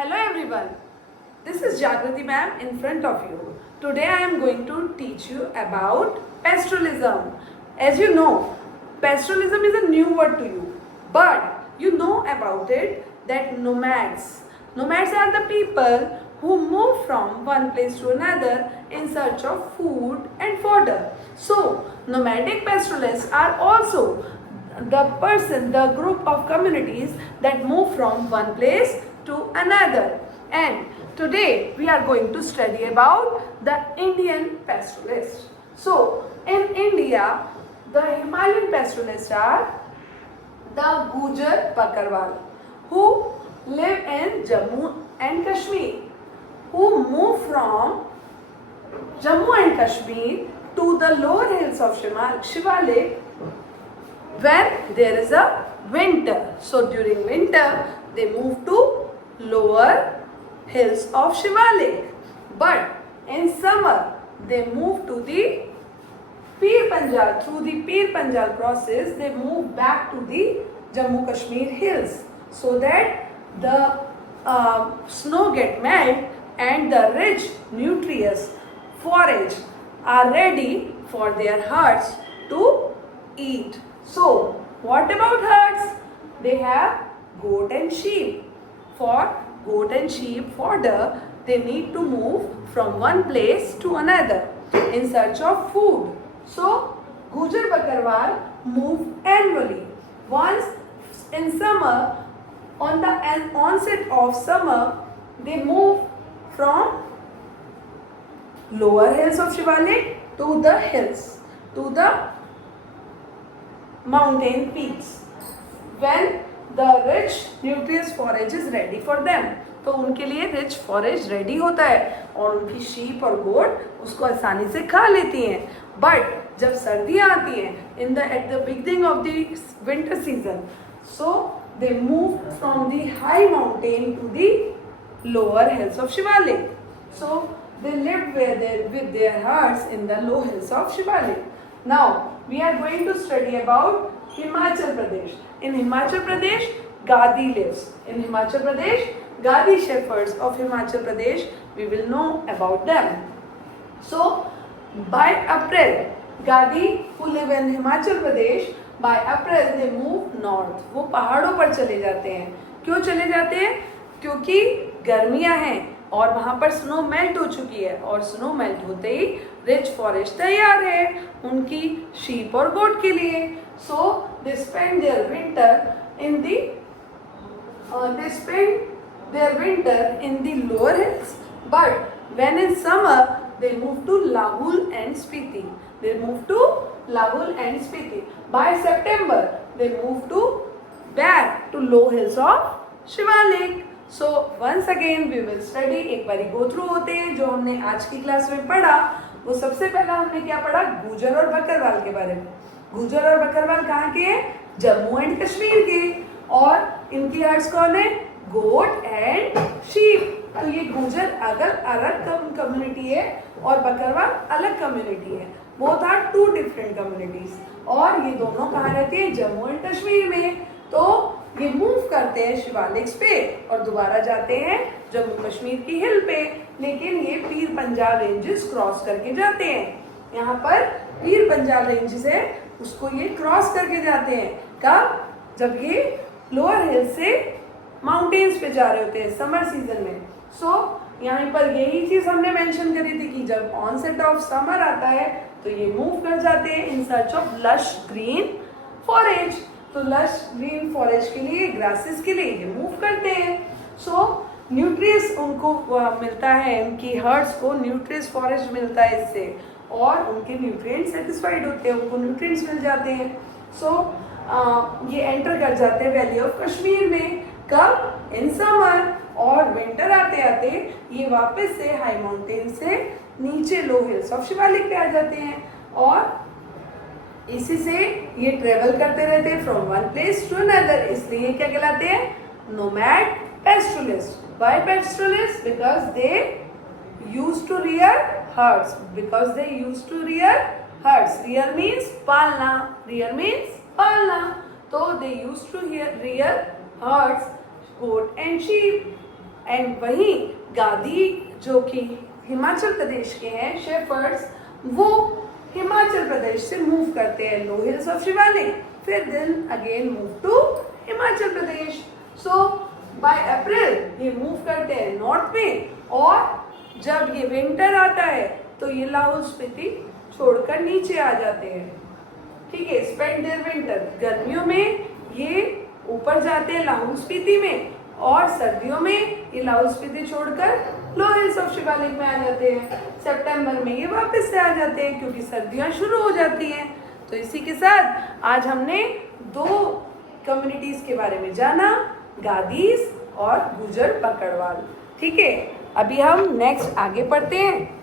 Hello everyone, this is Jagrati ma'am in front of you. Today I am going to teach you about pastoralism. As you know, pastoralism is a new word to you, but you know about it that nomads. Nomads are the people who move from one place to another in search of food and fodder. So, nomadic pastoralists are also the group of communities that move from one place to another. And today we are going to study about the Indian pastoralists. So, in India, the Himalayan pastoralists are the Gujar Bakarwal, who live in Jammu and Kashmir, who move from Jammu and Kashmir to the lower hills of Shivalik when there is a winter. So during winter they move to lower hills of Shivalik. But in summer they move to the Pir Panjal. Through the Pir Panjal process they move back to the Jammu Kashmir hills so that the snow get melt and the rich nutritious forage are ready for their herds to eat. So, what about herds? They have goat and sheep. For goat and sheep fodder, they need to move from one place to another in search of food. So, Gujar Bakarwal move annually. Once in summer, on the onset of summer, they move from lower hills of Shivalik to the hills, to the mountain peaks when the rich nutritious forage is ready for them. तो उनके लिए rich forage ready होता है और उनकी sheep और गोट उसको आसानी से खा लेती हैं. बट जब सर्दियाँ आती हैं in the at the beginning of the winter season, so they move from the high mountain to the lower hills of Shivalik. So they lived with their herds in the low hills of Shivalik. Now we are going to study about Himachal Pradesh. In Himachal Pradesh, Gadi lives. In Himachal Pradesh, Gadi shepherds of Himachal Pradesh, we will know about them. So by April, Gadi who live in Himachal Pradesh, by April they move north. वो पहाड़ों पर चले जाते हैं. क्यों चले जाते हैं? क्योंकि गर्मियाँ हैं और वहाँ पर स्नो मेल्ट हो चुकी है और स्नो मेल्ट होते ही रिच फॉरेस्ट तैयार है उनकी शीप और गोट के लिए. So they spend their winter in the lower hills. But when in summer they move to Lahaul and Spiti. By September they move to back to low hills of Shivalik. So once again we will study. एक बारी go through होते हैं जो हमने आज की class में पढ़ा. वो सबसे पहला हमने क्या पढ़ा? गुजर और बकरवाल के बारे में. गुजर और बकरवाल कहाँ के हैं? जम्मू एंड कश्मीर के. और इनकी हर्ड्स कौन है? Goat and sheep. तो ये गुजर अलग कम्युनिटी है और बकरवाल अलग कम्युनिटी है. Both are two different communities. और ये दोनों कहाँ रहते हैं? जम्मू एंड कश्मीर में. तो ये मूव करते हैं शिवालिक्स पे और दोबारा जाते हैं जम्मू कश्मीर की हिल पे. लेकिन ये पीर पंजाल रेंजेस क्रॉस करके जाते हैं. यहाँ पर पीर पंजाल रेंजेस है उसको ये क्रॉस करके जाते हैं. कब? जब ये लोअर हिल से माउंटेन्स पे जा रहे होते हैं समर सीजन में. सो यहाँ पर यही चीज हमने मेंशन करी थी कि जब ऑनसेट ऑफ समर आता है तो ये मूव कर जाते हैं in search of lush green forage. तो लश ग्रीन फॉरेज के लिए, ग्रासेस के लिए ये मूव करते हैं. सो न्यूट्रिएंट्स उनको मिलता है, उनकी हर्ड्स को न्यूट्रिएंट्स फॉरेज मिलता है इससे और उनके न्यूट्रिएंट्स सेटिस्फाइड होते हैं, उनको न्यूट्रिएंट्स मिल जाते हैं. सो ये एंटर कर जाते हैं वैली ऑफ कश्मीर में. कब? In summer. और विंटर आते आते ये वापस से हाई माउंटेन से नीचे लो हिल्स ऑफ शिवालिक पे आ जाते हैं और इसी से ये ट्रेवल करते रहते हैं from one place to another. इसलिए क्या कहलाते हैं? Nomad pastoralists. Why pastoralists? Because they used to rear herds. Rear means palna. So they used to rear herds, goat and sheep. And वहीं गादी जो कि हिमाचल प्रदेश के हैं, शेफर्ड्स, वो हिमाचल प्रदेश से मूव करते हैं लो हिल्स ऑफ शिवालिक, फिर then again move to Himachal Pradesh. So by April ये मूव करते हैं नॉर्थ में, और जब ये विंटर आता है तो ये लाहौल स्पीति छोड़कर नीचे आ जाते हैं। ठीक है, स्पेंड देयर विंटर। गर्मियों में ये ऊपर जाते हैं लाहौल स्पीति में, और सर्दियों में ये लाहौल स्पीति छोड़कर लो हिल्स ऑफ शिवालिक में आ जाते हैं। सितंबर में ये वापस से आ जाते हैं क्योंकि सर्दियां शुरू हो जाती हैं। तो इसी के साथ आज हमने दो कम्युनिटीज के बारे में जाना, गादीज और गुजर पकड़वाल। ठीक है, अभी हम नेक्स्ट आगे पढ़ते हैं।